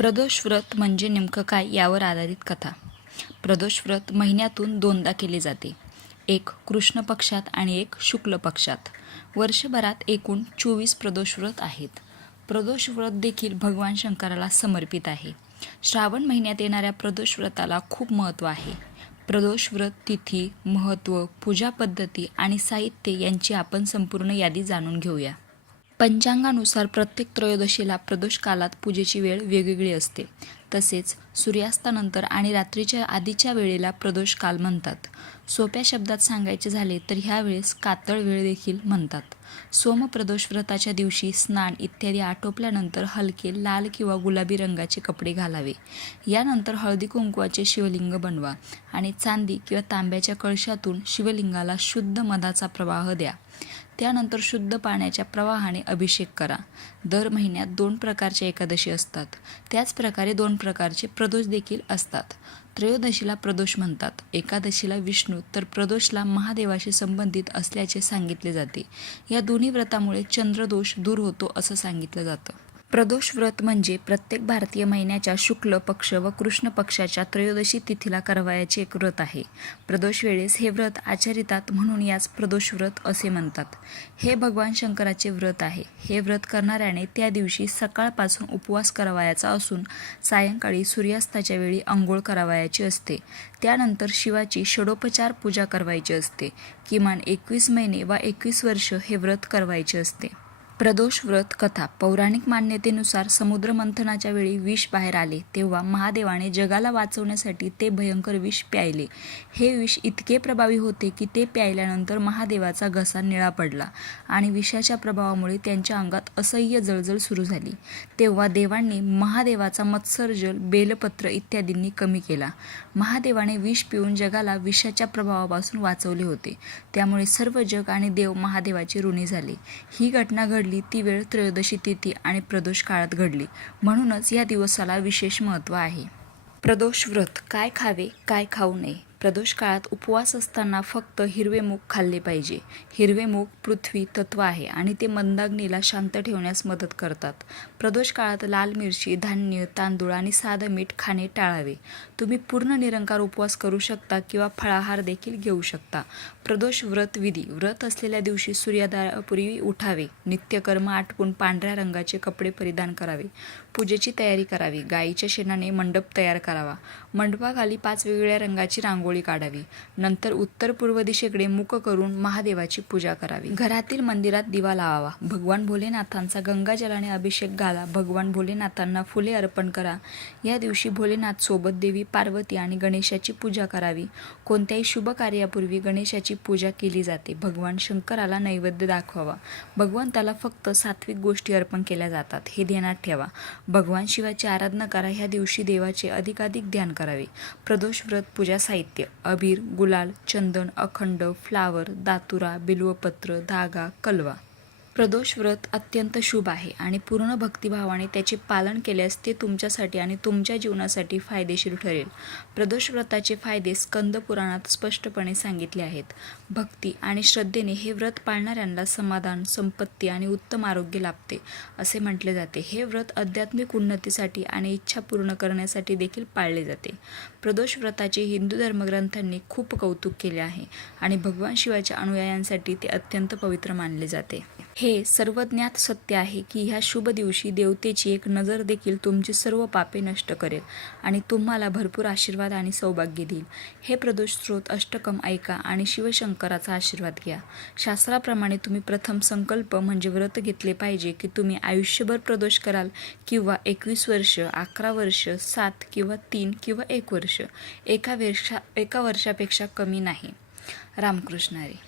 प्रदोष व्रत म्हणजे नेमकं काय यावर आधारित कथा. प्रदोष व्रत महिन्यातून 2दा केले जाते, एक कृष्ण पक्षात आणि एक शुक्ल पक्षात. वर्षभरात एकूण 24 प्रदोष व्रत आहेत. प्रदोष व्रत देखील भगवान शंकराला समर्पित आहे. श्रावण महिन्यात येणाऱ्या प्रदोष व्रताला खूप महत्त्व आहे. प्रदोष व्रत तिथी, महत्त्व, पूजा पद्धती आणि साहित्य यांची आपण संपूर्ण यादी जाणून घेऊया. पंचांगानुसार प्रत्येक त्रयोदशीला प्रदोष कालात पूजेची वेळ वेगवेगळी असते. तसेच सूर्यास्तानंतर आणि रात्रीच्या आधीच्या वेळेला प्रदोष काल म्हणतात. सोप्या शब्दात सांगायचे झाले तर ह्या वेळेस कातळ वेळ देखील म्हणतात. सोमप्रदोष व्रताच्या दिवशी स्नान इत्यादी आटोपल्यानंतर हलके लाल किंवा गुलाबी रंगाचे कपडे घालावे. यानंतर हळदी कुंकवाचे शिवलिंग बनवा आणि चांदी किंवा तांब्याच्या कळशातून शिवलिंगाला शुद्ध मधाचा प्रवाह द्या. त्यानंतर शुद्ध पाण्याच्या प्रवाहाने अभिषेक करा. दर महिन्यात 2 प्रकारच्या एकादशी असतात. त्याच प्रकारे 2 प्रकारचे प्रदोष देखील असतात. त्रयोदशीला प्रदोष म्हणतात, एकादशीला विष्णू तर प्रदोषला महादेवाशी संबंधित असल्याचे सांगितले जाते. या दोन्ही व्रतामुळे चंद्रदोष दूर होतो असं सांगितलं जातं. प्रदोष व्रत म्हणजे प्रत्येक भारतीय महिन्याच्या शुक्ल पक्ष व कृष्ण पक्षाच्या त्रयोदशी तिथीला करवायचे एक व्रत आहे. प्रदोष वेळेस हे व्रत आचरितात म्हणून याच प्रदोष व्रत असे म्हणतात. हे भगवान शंकराचे व्रत आहे. हे व्रत करणाऱ्याने त्या दिवशी सकाळपासून उपवास करावयाचा असून सायंकाळी सूर्यास्ताच्या वेळी अंघोळ करावयाची असते. त्यानंतर शिवाची षडोपचार पूजा करवायची असते. किमान 21 महिने वा 21 वर्ष हे व्रत करवायचे असते. प्रदोष व्रत कथा. पौराणिक मान्यतेनुसार समुद्र मंथनाच्या वेळी विष बाहेर आले तेव्हा महादेवाने जगाला वाचवण्यासाठी ते भयंकर विष प्यायले. हे विष इतके प्रभावी होते की ते प्यायल्यानंतर महादेवाचा घसा निळा पडला आणि विषाच्या प्रभावामुळे त्यांच्या अंगात असह्य जळजळ सुरू झाली. तेव्हा देवांनी महादेवाचा मत्सरजल, बेलपत्र इत्यादींनी कमी केला. महादेवाने विष पिऊन जगाला विषाच्या प्रभावापासून वाचवले होते. त्यामुळे सर्व जग आणि देव महादेवाचे ऋणी झाले. ही घटना घडली ती वेळ त्रयोदशी तिथी आणि प्रदोष काळात घडली. म्हणूनच या दिवसाला विशेष महत्त्व आहे. प्रदोष व्रत. काय खावे, काय खाऊ नये. प्रदोष काळात उपवास असताना फक्त हिरवे मूग खाल्ले पाहिजे. हिरवे मूग पृथ्वी तत्व आहे आणि ते मंदाग्नीला शांत ठेवण्यास मदत करतात. प्रदोष काळात लाल मिरची, धान्य, तांदूळ आणि साधं मीठ खाणे टाळावे. तुम्ही पूर्ण निरंकार उपवास करू शकता किंवा फळाहार देखील घेऊ शकता. प्रदोष व्रत विधी. व्रत असलेल्या दिवशी सूर्योदयापूर्वी उठावे. नित्यकर्म आटपून पांढऱ्या रंगाचे कपडे परिधान करावे. पूजेची तयारी करावी. गायीच्या शेणाने मंडप तयार करावा. मंडपाखाली 5 वेगवेगळ्या रंगाची रांगोळी काढावी. नंतर उत्तर पूर्व दिशेकडे मुख करून महादेवाची पूजा करावी. घरातील मंदिरात दिवा लावावा. भगवान भोलेनाथांचा गंगाजलाने अभिषेक घाला. भगवान भोलेनाथांना फुले अर्पण करा. या दिवशी भोलेनाथ सोबत देवी पार्वती आणि गणेशाची पूजा करावी. कोणत्याही शुभ कार्यापूर्वी गणेशाची पूजा केली जाते. भगवान शंकराला नैवेद्य दाखवावा. भगवंताला फक्त सात्विक गोष्टी अर्पण केल्या जातात हे ध्यानात ठेवा. भगवान शिवाची आराधना करा. ह्या दिवशी देवाचे अधिकाधिक ध्यान करावे. प्रदोष व्रत पूजा साहित्य. अबीर, गुलाल, चंदन, अखंड, फ्लावर, दातुरा, बिल्वपत्र, धागा, कलवा. प्रदोष व्रत अत्यंत शुभ आहे आणि पूर्ण भक्तिभावाने त्याचे पालन केल्यास ते तुमच्यासाठी आणि तुमच्या जीवनासाठी फायदेशीर ठरेल. प्रदोष व्रताचे फायदे स्कंद पुराणात स्पष्टपणे सांगितले आहेत. भक्ती आणि श्रद्धेने हे व्रत पाळणाऱ्यांना समाधान, संपत्ती आणि उत्तम आरोग्य लाभते असे म्हटले जाते. हे व्रत आध्यात्मिक उन्नतीसाठी आणि इच्छा पूर्ण करण्यासाठी देखील पाळले जाते. प्रदोष व्रताचे हिंदू धर्मग्रंथांनी खूप कौतुक केले आहे आणि भगवान शिवाच्या अनुयायांसाठी ते अत्यंत पवित्र मानले जाते. हे सर्वज्ञात सत्य आहे की ह्या शुभ दिवशी देवतेची एक नजर देखील तुमची सर्व पापे नष्ट करेल आणि तुम्हाला भरपूर आशीर्वाद आणि सौभाग्य देईल. हे प्रदोष स्तोत्र अष्टकम ऐका आणि शिवशंकराचा आशीर्वाद घ्या. शास्त्राप्रमाणे तुम्ही प्रथम संकल्प म्हणजे व्रत घेतले पाहिजे की तुम्ही आयुष्यभर प्रदोष कराल किंवा 21 वर्ष, 11 वर्ष, 7 किंवा 3 किंवा 1 वर्ष. एका वर्षापेक्षा कमी नाही. रामकृष्ण हरी.